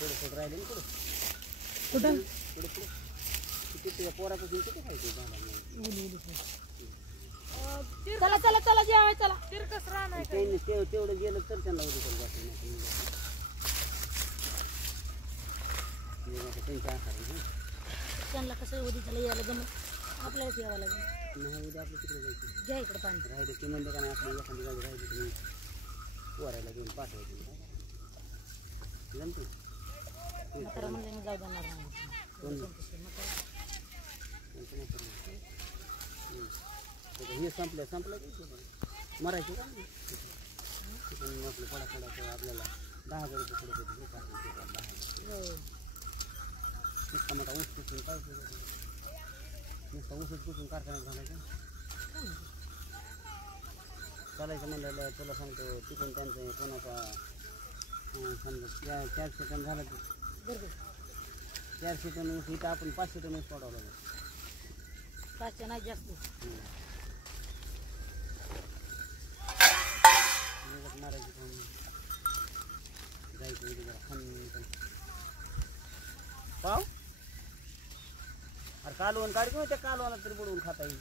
थोडं थोडं राहिले ना कुठं कुठं थोडं थोडं किती तुझ्या पोरापासून किती खायचे चला चला चला जेवाय चला तिरकस राहणार तेवढं गेलं तर त्यांना उद्या त्यांना कसं उद्या त्याला यायला जमत आपल्यालाच यावं लागेल नाही उद्या आपलं तिकडे जायचं घ्या इकडं पाणी राहिलं ते म्हणते का नाही आपली एखादी गाडी राहिली तुम्ही पोरायला घेऊन पाठवायची जमते म्हातारा म्हणलं मी जाऊ देणार नाही हे संपलं मरायचं का आपलं पडापडाचं आपल्याला 10,000 रुपये पुढे नुसता मोठा ऊस पुसून काय नुसता ऊसच पुसून कारखान्यात घालायचं चालायचं म्हणलं तुला सांगतो तिथून त्यांचं कोणाचा समजा 400 टन झालं तर 400 टन ऊस इथं आपण 500 टन ऊस पडावं लागेल 500 नाही जास्त मारायची खाऊन जायचं उद्या जरा खाऊन पाव अरे कालवण काढ किंवा त्या कालवाला तरी बुडवून खाता येईल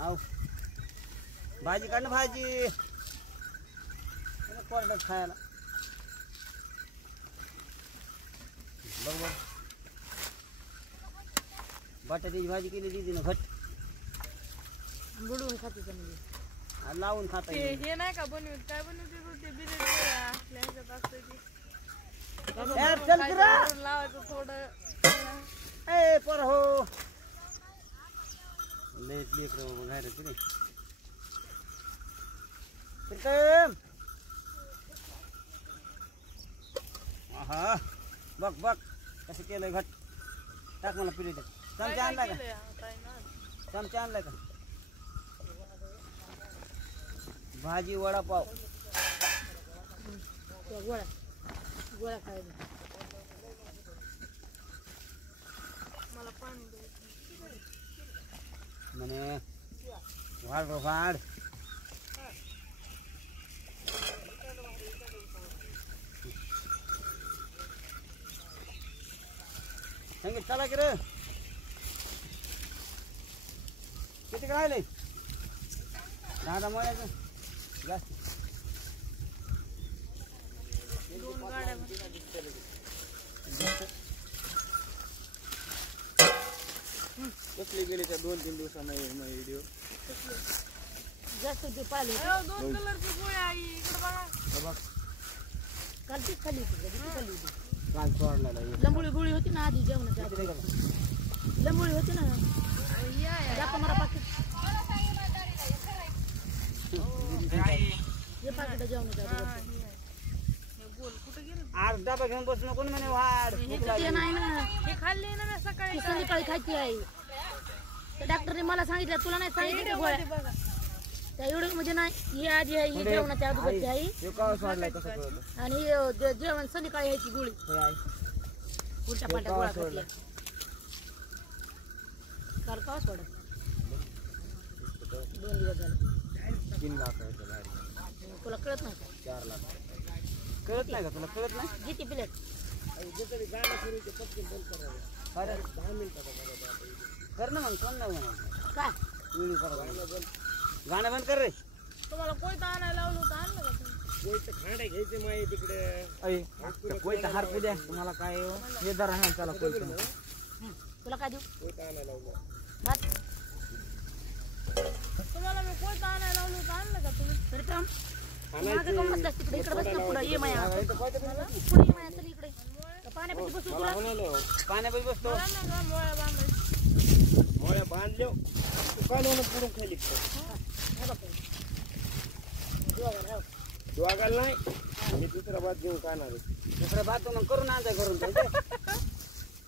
आव भाजी काढ ना भाजी कोरड्यात खायला बघ बघ बटाट्याची भाजी केली दिदी ना घट बुडवून खाते म्हणजे लावून खाता येईल हे नाही का बनवत काय बनवते ते बिर्याणी लावायचं थोडं ए पर हो लेट लेकर बाहेर तिने हा बघ बघ कसं केलंय घट टाक मला पिढी चमचा आणलाय का चमचा आणलाय का भाजी वडापाव गोळा गोळा खायला मला पाणी म्हणे वाढ वाढ सांगित चला की रे किती राहिले 10 मोळ्याचं जास्त दोन गाड्या कसले गेले त्या 2-3 दिवसांना व्हिडिओ जास्त ते पाहिले दोन कलरची गोळी आई इकडे बघा कालचीच खाली होती खाली होती काल सोडला लंबोळी गोळी होती ना आधी जेवणाच्या आधी लंबोळी होती ना दाखव मला पाकिट हे पाकिट जेवणाच्या आधी आज डबा घेऊन बसू नको म्हणे वाढ ते नाही ना हे खाल्ली ना मी सकाळी संध्याकाळी खायची आहे तर डॉक्टरने मला सांगितलं तुला नाही सांगितलं गोळ्या बघा त्या एवढं म्हणजे नाही ही आजी आहे ही जेवणाच्या अगोदरची आहे आणि जेवण संध्याकाळी यायची गोळी उलट्या पालट्या गोळा खाल्ल्या काल का सोडा 2 दिवस झाले 3 लाख तुला कळत नाही का 4 लाख कळत नाही का तुला कळत नाही किती प्लेट कर ना मग कोण नाही म्हणा काय गाणं बंद कर रे तुम्हाला कोयता आणायला लावलं होतं आणलं का तुम्ही कोयता हारपू द्या तुम्हाला काय हे दर आहे त्याला कोयता तुला काय देऊ भात तुम्हाला मी कोयता आणायला लावलं होतं आणलं का तुम्ही तरी काम मागे कम बसलास तिकडे इकडे बस ना पुढं ये माया पुढे ये माया चल इकडे पाण्यापाशी बसू तुला पाण्यापाशी बसतो मला ना का मोळ्या बांधायचं मोळ्या बांधल्या दुकानानं पुढून खाली दोघाला नाही मी दुसरा भात घेऊन खाणार दुसरा भात मग करून आणताय घरून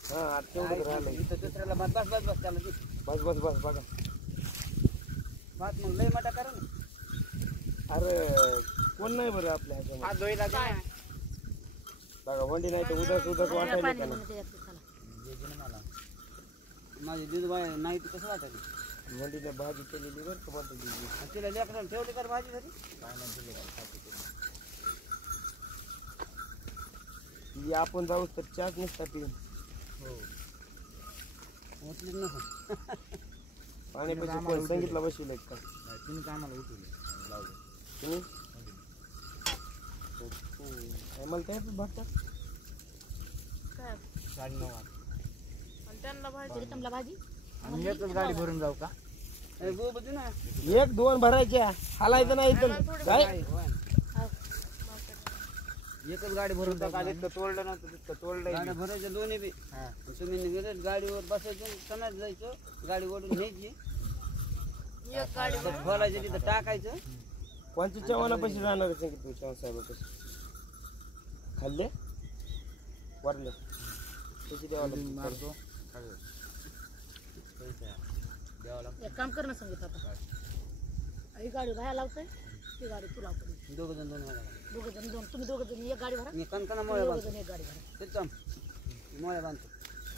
हा तेवढं राहिलं इथं दुसऱ्याला भात बस बस बस त्याला बस बस बस बघा भात मग लय मोठा करा ना अरे कोण नाही बरं आपल्या हात धुईला बघा वंडी नाही तर उदास उदास वाटायला त्याला माझी दूधबाई नाही तर कसं वाटायला वंडीला भाजी केलेली बरं का वाटली तिला लेकराला ठेवली कर भाजी झाली काय नाही ही आपण जाऊ तर चहाच नसता पिऊन उचलीच नको पाण्यापाशी कोण सांगितलं बसविलं का तुम्ही काय आम्हाला उठवले लावले तुम्ही मला काय भरतात काय 9:30 आणि त्यांना भाजी प्रीतमला भाजी आम्ही एकच गाडी भरून जाऊ का गोबती ना 1-2 भरायच्या हालायचं नाही तर काय एकच गाडी भरून जाऊ काल इतकं तोडलं नव्हतं तितकं तोडलं गाड्या भरायच्या दोन्ही बी तुम्ही गेले गाडीवर बसायचं समाज जायचं गाडी ओढून न्यायची एक गाडी खोलायचं तिथं टाकायचं कोणच्या चव्हाणापाशी राहणार आहे तू चव्हाण साहेबापाशी खाल्ले वरले कशी द्यावं मारतो एक काम कर ना संगीत आता ही गाडी बाहेर लावतोय ती गाडी तू लावतो दोघ जण दोघं जण दोन तुम्ही दोघं जण एक गाडी भरा मी कणकणा तुम्ही मोळ्या दोघं बांधतो जण एक गाडी भरा तिथं मोळ्या बांधतो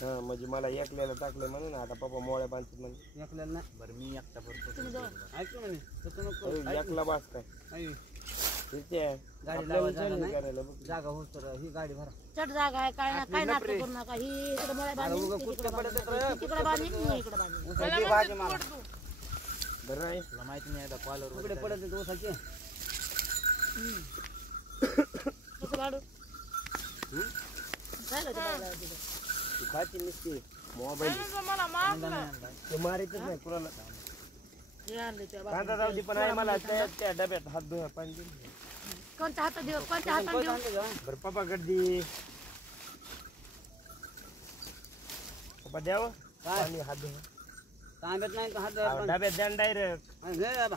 हा म्हणजे मला एकल्याला टाकलंय म्हणून आता पप्पा मोळ्या बांधतात म्हणजे एकल्याला नाही बरं मी एकटा भरतो तुम्ही दोघं ऐकतो म्हणे तसं नको एकला बास काय ऐक. ठीक आहे गाडी आपल्या लावायला विचार जागा नाही. करायला बघ. जागा होत तर ही गाडी भरा चट जागा आहे काय ना काय नाटक करू नका ही इकडे मोळ्या बांधली उगा ती कुठं तिकडे पडत बांधली. ती तिकडे बांधली मी इकडे बांधली उसाची भाजी मला बरं आहे तुला माहिती नाही आता कॉलवर इकडे पडत येत उसाची कसं भाडू झालं ते बायला तिथं. ती खायची नुसती मोबाईल मला मारला ते मारायचंच नाही कुणाला हे आणलं त्या कांदा जाऊ दे पण आहे मला त्या डब्यात हात धुया पाणी कोणत्या हातात देऊ कोणत्या हातात देऊ बरं पप्पा गर्दी पप्पा द्यावं पाणी हात धुया तांब्यात नाही का हात डब्यात द्या डायरेक्ट घे बाबा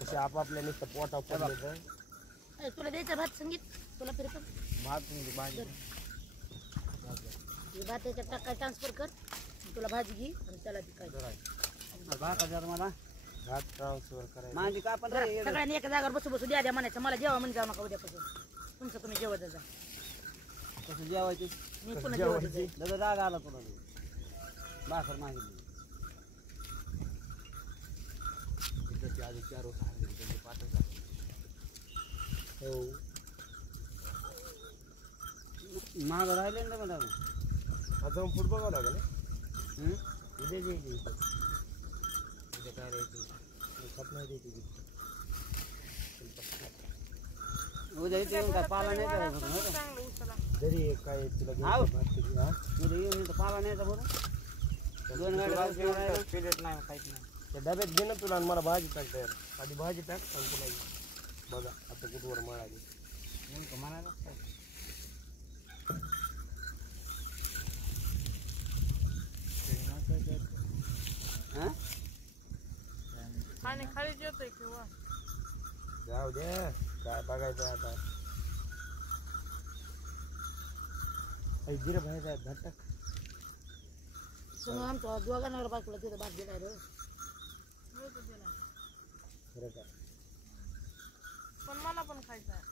तसे आपापल्या नुसतं पोटा पडलं ए, तुला द्यायचं भात संगीत तुला प्रीतम भात म्हणजे भाजी ही भात याच्यात टाकाय ट्रान्सफर कर तुला भाजी घे आणि त्याला ती काय मला भात ट्रान्सफर करायचं माझी का पण रे सगळ्यांनी एका जागेवर बसू बसू द्या म्हणायचं मला जेवा म्हणजे जाऊ नका उद्यापासून तुमचं तुम्ही जेवत जा कसं जेवायची मी पुन्हा जेवत जाईल लगेच राग आला तुला भाकर माहिती आधी 4 वर्ष सांगितले 5,000 हो महाग राहिले ना मॅडम आता फूड बघावं लागेल ना उद्या जाईल उद्या काय राहायचं खात नाही द्यायची उद्या इथे येऊन काय पाला नाही जायचं चांगलं उचला जरी काय तुला आव. घ्यायचं हा उद्या येऊन इथं पाला नाही बरोबर 2 गाड्या पिलेट नाही काहीच नाही त्या डब्यात घे ना तुला आणि मला भाजी टाक तयार आधी भाजी टाक आणि तुला ये. बघा आता कुठवर मळाली म्हणायला आणि खाली जेवतोय किंवा जाऊ दे काय बघायचं आता जिरं भाजी भात टाक समोर आमच्या दोघांना बायकोला तिथं भात दिलाय रे मिळतो तिला खरं का पण मला पण खायचं आहे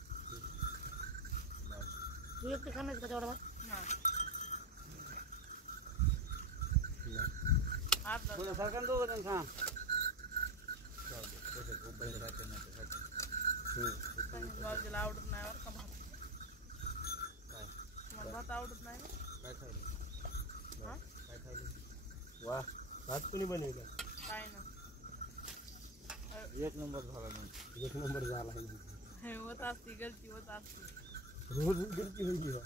तू एकटे खाण्याचं का तेवढा भात अर्धा सरकार 2 जण खा भाऊजीला आवडत नाही बरं का भात मला भात आवडत नाही ना वा भात कुणी बनवलं काय ना 1 नंबर झाला मग 1 नंबर झाला हे होत असती गलती होत असती रोज गिरती होईल बा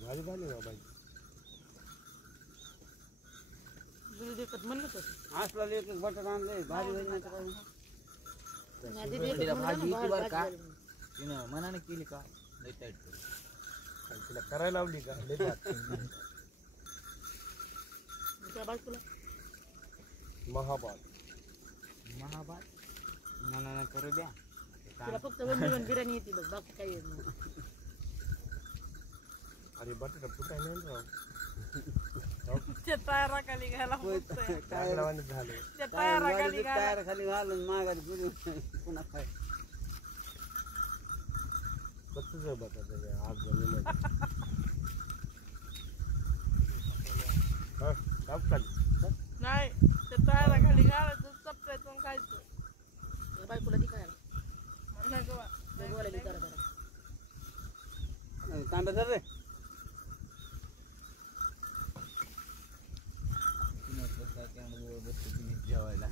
भाजी झाली ना भाजी दिली देखत म्हणलं तसं असला एक बटाट आणले भाजी होईल नाही तर काय नाही दिली देखत म्हणलं ना, भाजी झाली म्हणून. तिनं मनाने केली का लई टाईट आणि तिला करायला लावली का लय भात. त्या बायकोला महाभात मनाने करू द्या तिला फक्त वन बिर्याणी येते बस बाकी काही येत नाही अरे बटाटा फुटाय नाही राव ते टायरा खाली घ्यायला होतंय. चांगलं झालं ते टायरा खाली घ्यायला टायर खाली घालून माघारी पुढे पुन्हा काय बघ तुझं बटाटा आज झालं नाही ते तळाला खाली घालायचं चपटायचं आणि खायचं त्या बायकोला ती काय म्हणलं गं बा. बोलायला करा जरा तांब्या धर रे जेवायला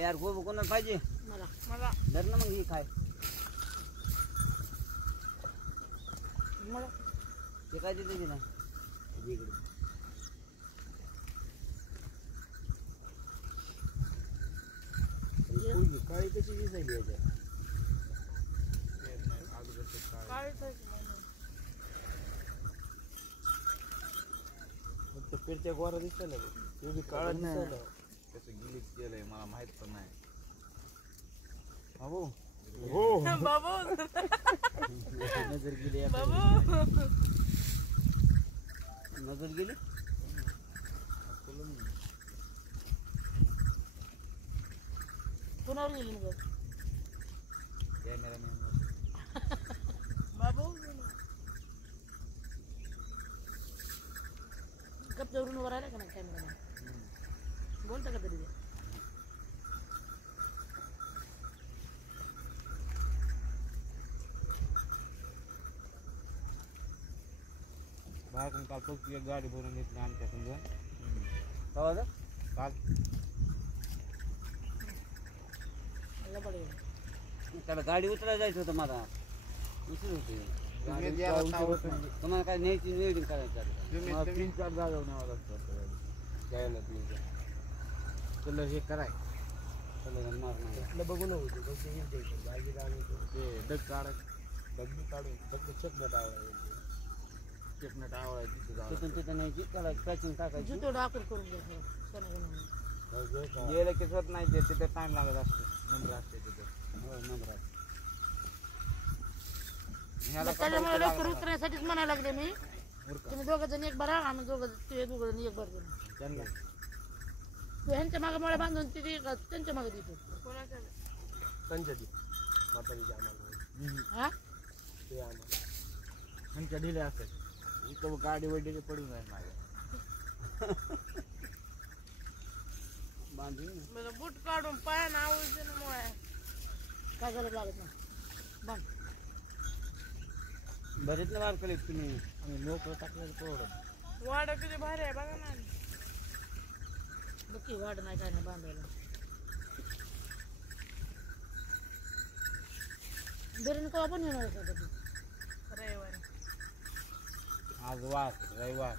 यार गोब कोणाला पाहिजे मला मला धर ना मग ही खाय मला ते काय देते तिला इकडे काळी कशी दिसायली याच्या काळीच आहे की नाही. फक्त पेरच्या गोरा दिसत ना एवढी काळा दिसत कसं गिलीच केलंय मला माहित पण नाही बाबू हो बाबू नजर गेली बाबू नजर गेली कोणावर गेली मग बाबू गप जवळून वर आला का नाही कॅमेरा बोलता का तरी बाहेरून काल फक्त एक गाडी भरून घेतली आमच्या समजा कवा जा काल लबाड आहे. त्याला गाडी उतरायला जायचं होतं मला उशीर होते तुम्ही द्यायला सावध नाही. तुम्हाला काय न्यायची नियोजन करायचं आहे. मला 3-4 जागा न्यावं लागतं द्यायला तुम्ही तुला हे कराय चला जाऊन मार नाही. आपलं बघून होते फक्त येईल द्यायचं बागी राहतो ते डग काढाय दगडी काढून फक्त चकमट आवडायचं चेपनेट आवडायची तिथं जावं तिथून तिथं न्यायची त्याला पॅकिंग टाकायची जुतो डाकून करून घ्या सोनं घेऊन लागतं. गेलं की स्वत नाही ते तिथे टाइम लागत असतो नंबर असते तिथे हो नंबर आहे ह्याला त्याच्यामुळे लवकर उतरण्यासाठीच म्हणायला लागले मी तुम्ही दोघं जण एक भरा आम्ही दोघं ते दोघं जण एक भरतो त्यांना तू ह्यांच्या मागे मला बांधून तिथे त्यांच्या मागे देतो कोणाच्या पंचायती म्हातारीच्या आम्हाला हा ते आम्हाला ह्यांच्या ढिल्या असतात इथं गाडी वडील पडून जाईल माझ्या बांधून मला बूट काढून पायानं आवडते ना मोळ्या काय गरज लागत नाही बांध बरेच ना मार केले तुम्ही आणि लोक टाकलेलं परवडत वाडा किती भारी आहे बघा ना बघी वाढ नाही काय नाही बांधायला बिर्याणी कवा पण येणार आहे का तू रविवारी आज वार रविवार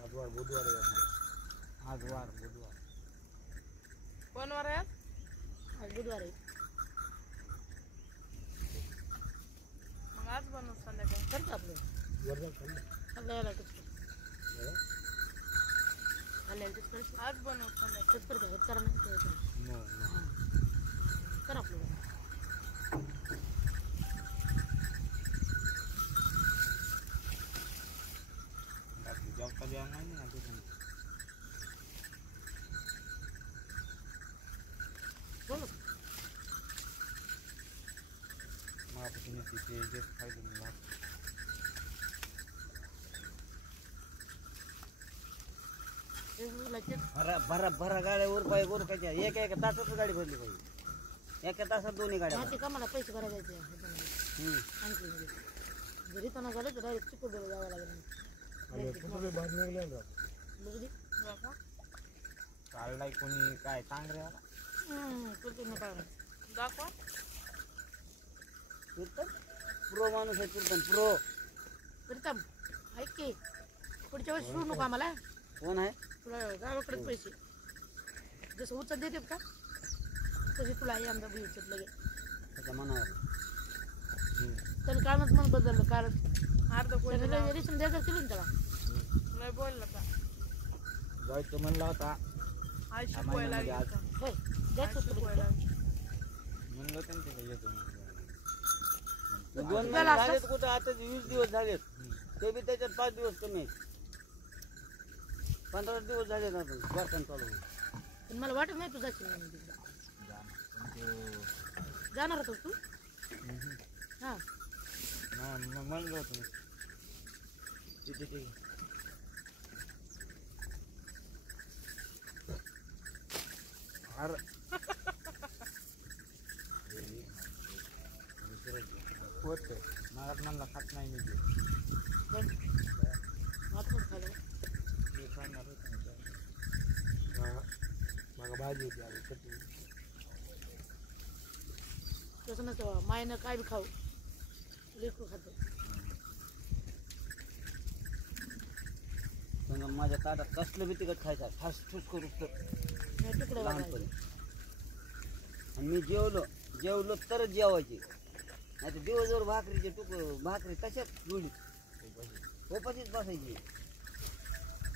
बुधवार बुधवार आज वार बुधवार कोण वार आहे आज? आज बुधवार आहे मग आज बनवू संध्याकाळी करतो आपलं वर्धा खाल्लं खाल्ल्याला तेच खाल्ल्याला तेच करायचं आज बनवू संध्याकाळी तेच करतो हेच करा नाही करायचं. कर आपलं जेवता जेवण नाही ना तिथून बोलो मगापासून येते ते जे खायचं मला भरा भरा भरा गाड्या वर कायच्या एका एका तासात गाडी भरली पाहिजे एका तासात दोन्ही गाड्या माहिती का मला पैसे भरायचे भरा. आणखी घरी तर झालं तर डायरेक्ट चिकोडीला जावं लागेल कुठे बाहेर निघले ना बघली काढलाय कोणी काय सांग रे आता करतो ना काय दाखवा कीर्तन प्रो माणूस आहे कीर्तन प्रो प्रीतम ऐक की पुढच्या वेळेस सोडू नका आम्हाला कोण आहे तुला गावाकडे पैसे जसं उचल देतात का तसे तुला आई आमचा बी उचल लगे त्याच्या मनावर त्याने कामच मन बदललं कारण अर्ध कोणी त्याने रिसन द्यायचं केलं ना त्याला लय बोललं का जायचं म्हणला होता आई शिकवायला लागली का? होय द्यायचं होतं शिकवायला बरं. लागली. म्हणलं त्यांच्याकडे येतो म्हणून. 2 महिने झालेत कुठं आता 20 दिवस झालेत ते बी त्याच्यात 5 दिवस कमी आहेत 15 दिवस झालेत आता वर्षांनी चालू पण मला वाटत नाही तू जाशील म्हणून तिकडं. जाणार होतोस तू हा म्हणलं होतं मी. तिथे होत मला म्हणला खात नाही मी ते. पण आपण खायला मी खाणार होतो ना. मग भाजी होती आधी चटणी. तसं नसतं मायनं काय बी खाऊ लेकरू खातो. पण माझ्या ताटात कसलं बी तिकट खायचं ठास ठूस करू तर नाही तिकडे लहानपणी. आणि मी जेवलो तरच जेवायचे, नाही तर दिवसभर भाकरीचे भाकरी तशाच गुळीत ओपाशीच बसायची.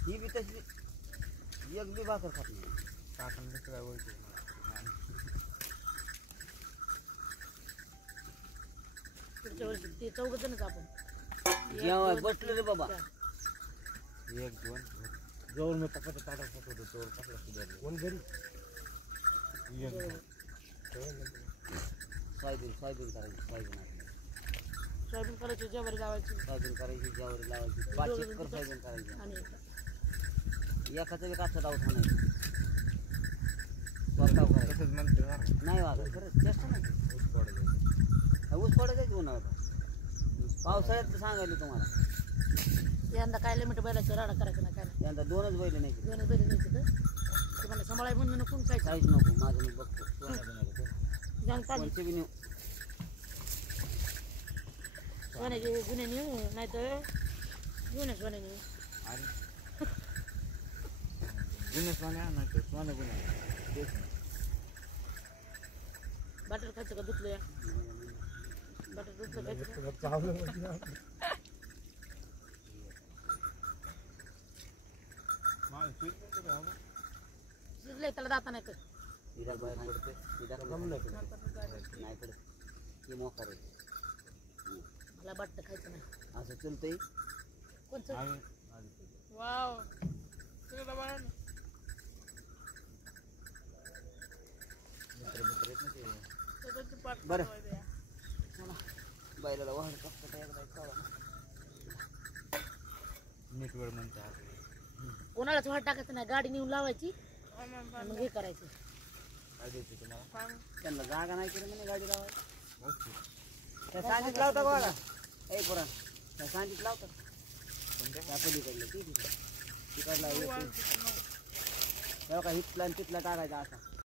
ही बी तशी एक बी भाकर खात नाही. काकांना कसं काय बोलतो पुढच्या वर्षी ते 4 जणच आपण जेवाय बसलो रे बाबा. 1-2 जवळ मी पप्पाच्या ताटात पकवतो तोवर कसला सुधारलं. कोण घरी सोयाबीन करायची सोयाबीन करायची ज्वारी लावायची ज्वारी लावायची 5 एकर सोयाबीन करायची. आणि एकाचा बी काचा डाऊट होणार स्वतः करायचं तसंच म्हणते ना. नाही वागत खरंच चेष्टा नाही. ऊस पडायचं. ऊस पडायचं उन्हाळ्यात पावसाळ्यात सांगायला तुम्हाला. यंदा काय लिमिट बैलाचं राडा करायचं ना काय नाही. यंदा 2च बैल नाही 2 बैल नाही तिथं तुम्हाला सांभाळाय म्हणून नको काय काहीच नको. माझं मी बघतो जाऊन पाहिजे कोणते बी नेऊ. सोन्याचे गुन्हे नेऊ नाही तर गुन्हे सोने नेऊ. आणि जुने सोने आणायचे सोने गुन्हे तेच ना. बटर खायचं का धुतलं या बटर धुतलं खायचं का? माझं स्वीट नव्हतं का बाबा? शिजलंय त्याला दाता नाही कर इधर बाहेर पडते इधर नाही पडत. हे मोकार आहे. मला बट्ट खायचं नाही असं चलतंय. कोणचं आम्ही वाव तुला बघा ना मित्र येत ना ते. त्याचं पाठ बरं. पाठवायचं या. बैलाला वाहन कसं काय एकदा कळलं. नीट वेळ म्हणते आज. कोणालाच वाट टाकायचं नाही गाडी नेऊन लावायची आम्ही आणि मग हे करायचं. काय द्यायचं तुम्हाला? पाहू. त्यांना जागा नाही केली म्हणे गाडी लावायला. ओके. त्या सांजीत लावता का बघा ए पुरा त्या सांजीत लावतात कोणत्या? त्या पलीकडलं ती तिकडला वाव, तेव्हा का हिटला आणि तिथला टाकायचा असा